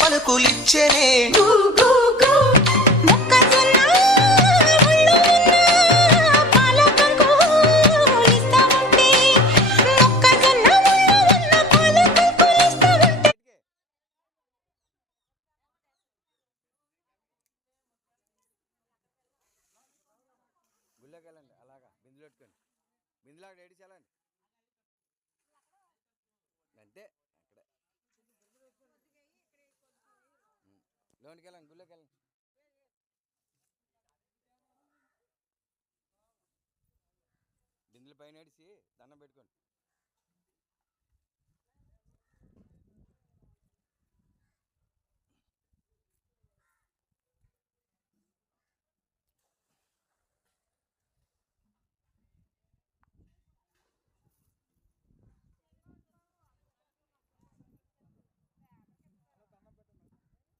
పలుకులిచ్చెనే గుళ్ళోకి వెళ్ళండి అలాగా బిందులు పెట్టుకోండి బిందులాగా ఏడిచాలండి అంతే అక్కడే లోనికి వెళ్ళండి గుళ్ళోకి వెళ్ళండి బిందులు పైన ఏడిచి దండం పెట్టుకోండి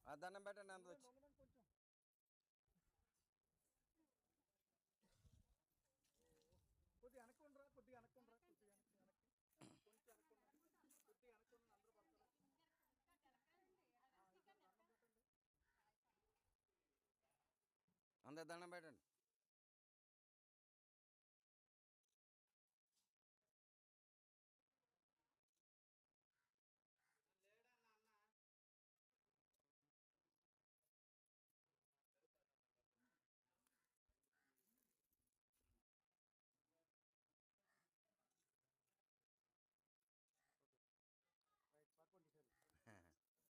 ఆ దండం పెట్టండి అంత వచ్చి అందరు దండం పెట్టండి